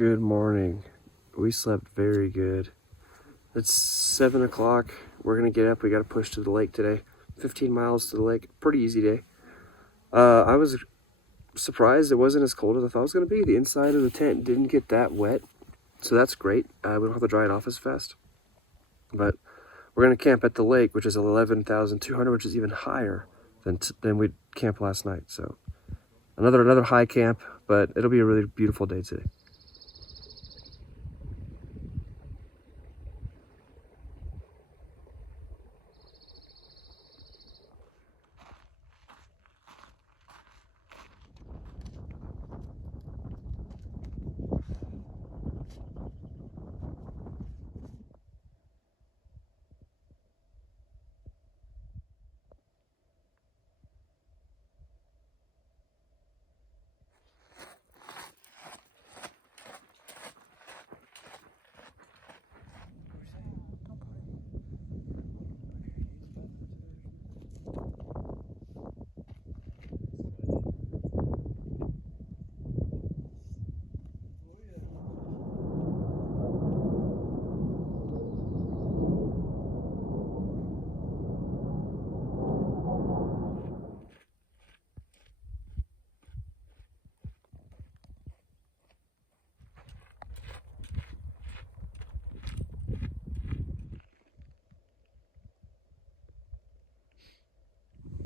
Good morning. We slept very good. It's 7 o'clock. We're gonna get up. We gotta push to the lake today. 15 miles to the lake. Pretty easy day. I was surprised it wasn't as cold as I thought it was gonna be. The inside of the tent didn't get that wet, so that's great. We don't have to dry it off as fast. But we're gonna camp at the lake, which is 11,200, which is even higher than we camped last night. So another high camp, but it'll be a really beautiful day today.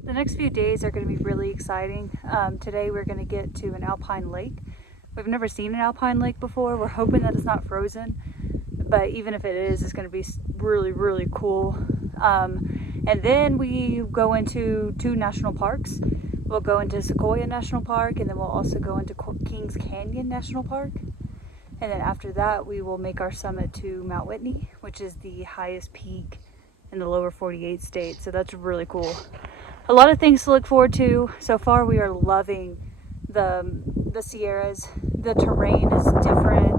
The next few days are going to be really exciting. Today we're going to get to an alpine lake. We've never seen an alpine lake before. We're hoping that it's not frozen, but even if it is, it's going to be really, really cool. And then we go into 2 national parks. We'll go into Sequoia National Park, and then we'll also go into Kings Canyon National Park. And then after that, we will make our summit to Mount Whitney, which is the highest peak in the lower 48 states. So that's really cool. A lot of things to look forward to. So far, we are loving the Sierras. The terrain is different.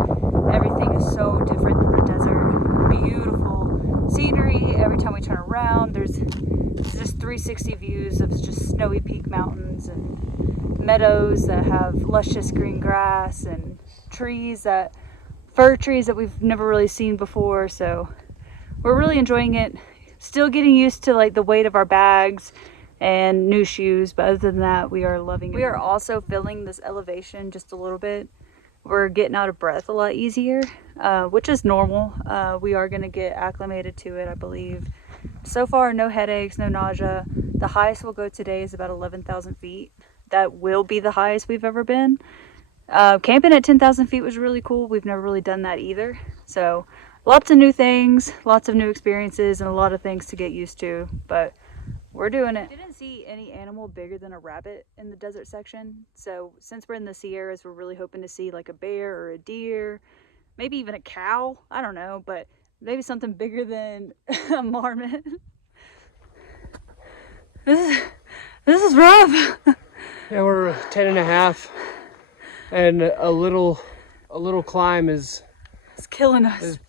Everything is so different than the desert. Beautiful scenery. Every time we turn around, there's just 360 views of just snowy peak mountains and meadows that have luscious green grass and fir trees that we've never really seen before. So we're really enjoying it. Still getting used to like the weight of our bags and new shoes, but other than that, we are loving it. We are also feeling this elevation just a little bit. We're getting out of breath a lot easier, which is normal. We are going to get acclimated to it, I believe. So far, no headaches, no nausea. The highest we'll go today is about 11,000 feet. That will be the highest we've ever been. Camping at 10,000 feet was really cool. We've never really done that either. So lots of new things, lots of new experiences, and a lot of things to get used to, but we're doing it. Didn't see any animal bigger than a rabbit in the desert section. So since we're in the Sierras, we're really hoping to see like a bear or a deer, maybe even a cow. I don't know, but maybe something bigger than a marmot. This is rough. Yeah, we're 10.5, and a little climb is killing us. Is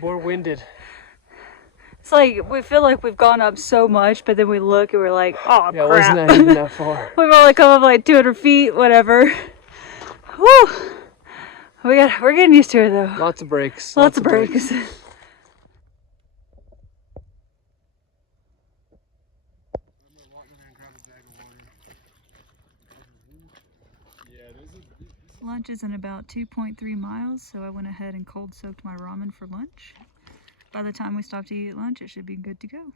more winded. It's like we feel like we've gone up so much, but then we look and we're like, oh yeah, crap. wasn't that even that far? We've only come up like 200 feet, whatever. Woo! We're getting used to it though. Lots of breaks. Lots of breaks. Lunch is in about 2.3 miles, so I went ahead and cold soaked my ramen for lunch. By the time we stop to eat lunch, it should be good to go.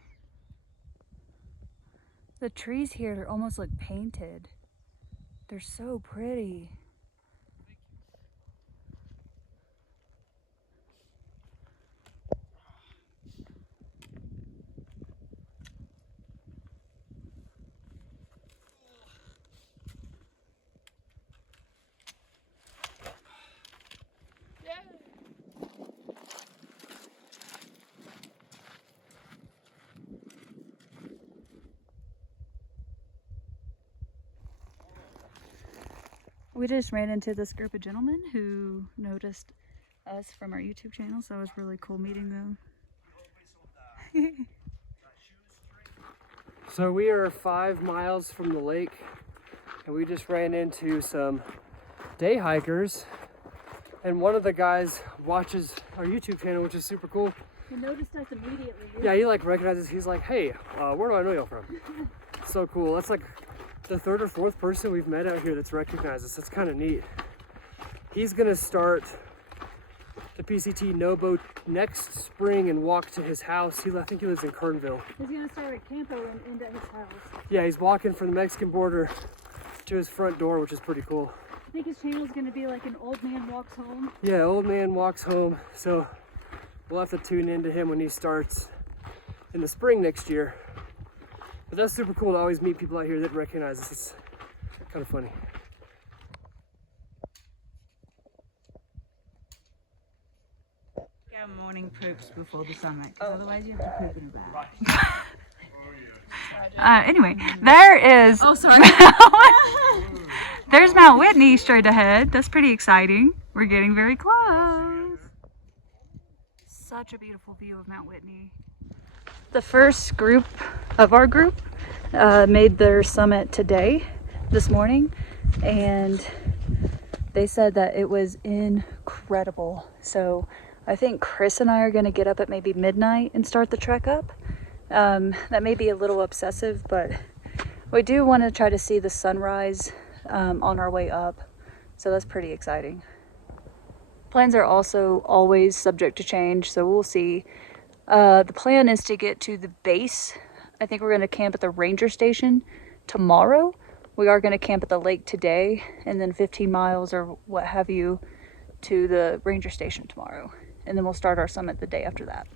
The trees here are almost like painted. They're so pretty. We just ran into this group of gentlemen who noticed us from our YouTube channel, so it was really cool meeting them. So we are 5 miles from the lake, and we just ran into some day hikers And one of the guys watches our YouTube channel, which is super cool. He noticed us immediately. Yeah, he like recognizes, he's like, hey, where do I know y'all from? So cool. That's like the third or fourth person we've met out here that's recognized us. That's kind of neat. He's gonna start the PCT no boat next spring and walk to his house. I think he lives in Kernville. He's gonna start at Campo and end at his house. Yeah, he's walking from the Mexican border to his front door, which is pretty cool. I think his channel is gonna be like an old man walks home. Yeah, old man walks home. So we'll have to tune into him when he starts in the spring next year. But that's super cool to always meet people out here that recognize us. It's kind of funny. Morning poops before the summit, because otherwise you have to poop in a bag. Anyway, there is. Oh, sorry. There's Mount Whitney straight ahead. That's pretty exciting. We're getting very close. Such a beautiful view of Mount Whitney. The first group of our group made their summit this morning, and they said that it was incredible. So I think Chris and I are going to get up at maybe midnight and start the trek up. That may be a little obsessive, but we do want to try to see the sunrise on our way up. So that's pretty exciting. Plans are also always subject to change, so we'll see. The plan is to get to the base. I think we're going to camp at the ranger station tomorrow. We are going to camp at the lake today, and then 15 miles or what have you to the ranger station tomorrow. And then we'll start our summit the day after that.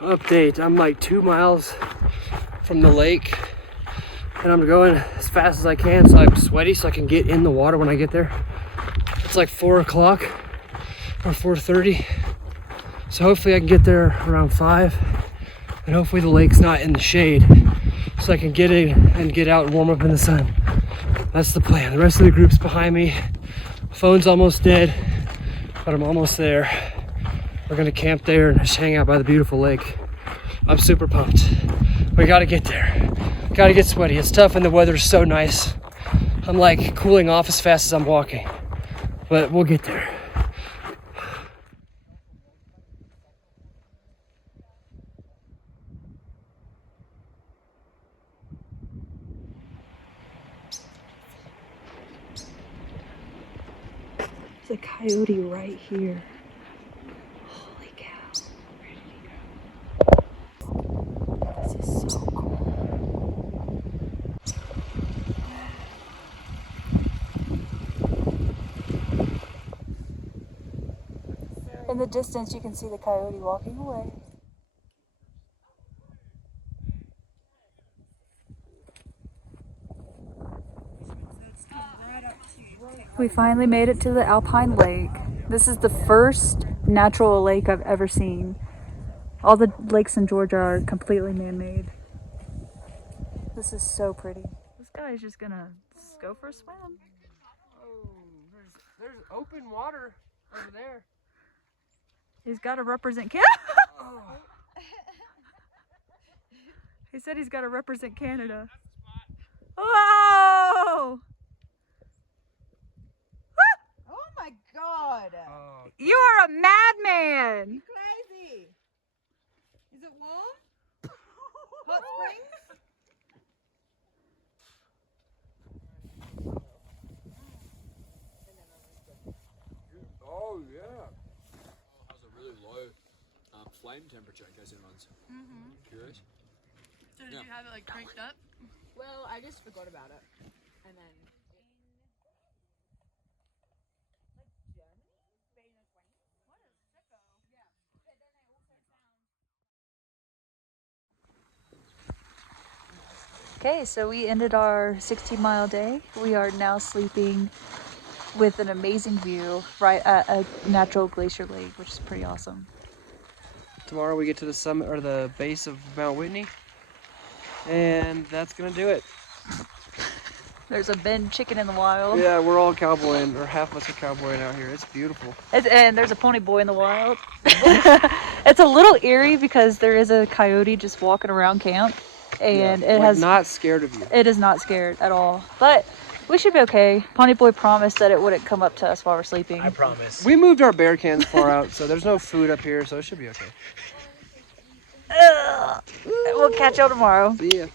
Update, I'm like 2 miles from the lake and I'm going as fast as I can, so I'm sweaty so I can get in the water when I get there. It's like 4 o'clock or 4:30, so hopefully I can get there around 5, and hopefully the lake's not in the shade so I can get in and get out and warm up in the sun. That's the plan. The rest of the group's behind me. Phone's almost dead, but I'm almost there. We're gonna camp there and just hang out by the beautiful lake. I'm super pumped. We gotta get there. Gotta get sweaty. It's tough and the weather's so nice. I'm like cooling off as fast as I'm walking, but we'll get there. There's a coyote right here. Holy cow. Where did he go? This is so cool. In the distance, you can see the coyote walking away. We finally made it to the Alpine Lake. This is the first natural lake I've ever seen. All the lakes in Georgia are completely man-made. This is so pretty. This guy is just gonna go for a swim. Oh, there's open water over there. He's got to represent Canada. Oh. He said he's got to represent Canada. Whoa! Oh my god! Oh. You are a madman! Crazy! Is it warm? Hot springs? Oh yeah. Has a really low flame temperature in case anyone's curious. So did you have it like cranked up? Well, I just forgot about it. And then... Okay, so we ended our 16-mile day. We are now sleeping with an amazing view right at a natural glacier lake, which is pretty awesome. Tomorrow we get to the summit or the base of Mount Whitney, and that's gonna do it. There's a bend chicken in the wild. Yeah, we're all cowboying, or half of us are cowboying out here. It's beautiful. And there's a pony boy in the wild. It's a little eerie because there is a coyote just walking around camp. and Yeah, it like has not scared of you. it is not scared at all. But we should be okay. Pony Boy promised that it wouldn't come up to us while we're sleeping. I promise. We moved our bear cans far out, so there's no food up here, so it should be okay. We'll catch y'all tomorrow. See ya.